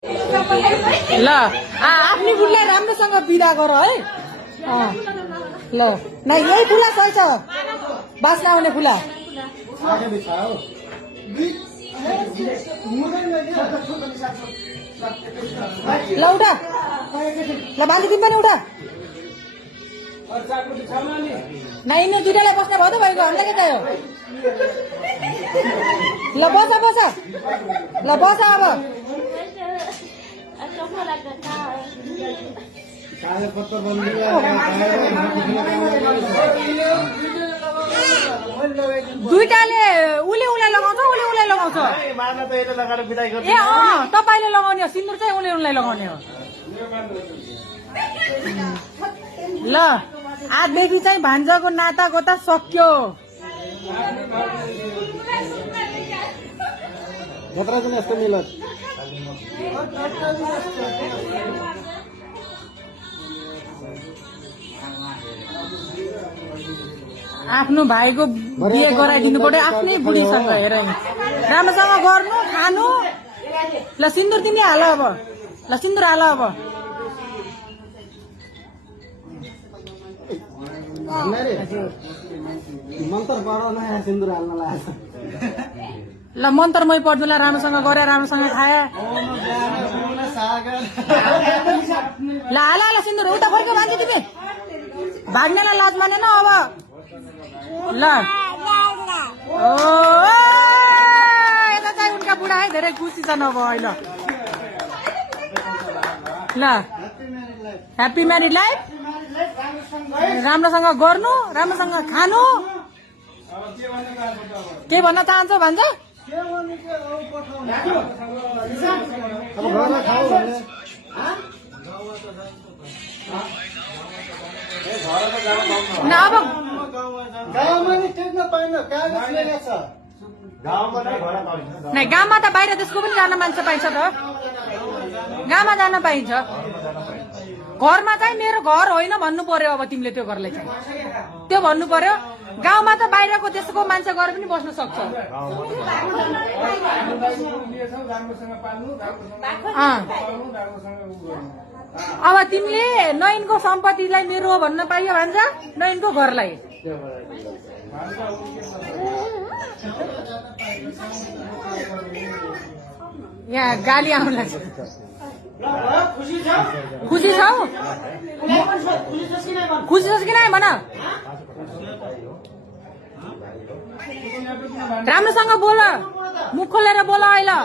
ल आफ्नै बुढीलाई राम्रोसँग बिदा गर है। ल न यही फुला सही छ, बास्न आउने फुला। ल उठा, ल बाँधी तिमी पनि उठा। न यिनीहरू दुइटालाई बस्ने भयो त भएको, हामीलाई के चाहियो। ल बस बस, ल बस अब। दुईटाले उसले उसलाई लगाउँछ, उसले उसलाई लगाउँछ। ए तपाईँले लगाउने हो, सिन्दुर चाहिँ उसले उसलाई लगाउने हो। ल आजदेखि चाहिँ भान्जाको नाता गोता सक्यो। आफ्नो भाइको बिहे गराइदिनु पर्यो आफ्नै बुढीसँग। हेर राम्रोसँग गर्नु खानु। ल सिन्दुर तिमी हाल अब, ल सिन्दुर हाल अब। ल मन्त्र मै पढ्नु, ल राम्रोसँग गरे, राम्रोसँग खाए। ल हाल हाल सिन्दुर, उता फर्क्यो मान्छे तिमी, भाग्नेलाई लाज मानेन अब। ल ओ यता चाहिँ उनका बुढा है धेरै खुसी छन् अब अहिले। ल ह्याप्पी म्यारिड लाइफ, राम्रोसँग गर्नु, राम्रोसँग खानु। के भन्न चाहन्छौ भन्छ? न अब नै गाउँमा त बाहिर त्यसको पनि जान मान्छे पाइन्छ त, गाउँमा जान पाइन्छ। घरमा चाहिँ मेरो घर होइन भन्नु पर्यो। अब तिमीले त्यो घरलाई चाहिँ त्यो भन्नु पर्यो। गाउँमा त बाहिरको देशको मान्छे गएर पनि बस्न सक्छ। अब तिमीले नयनको सम्पत्तिलाई मेरो भन्न पाइयो भन्छ, नयनको घरलाई। यहाँ गाली आउन लाग्छ। खुसी छौ? खुसी छस् कि नै भन। राम्रोसँग बोल, मुख खोलेर बोल अहिले।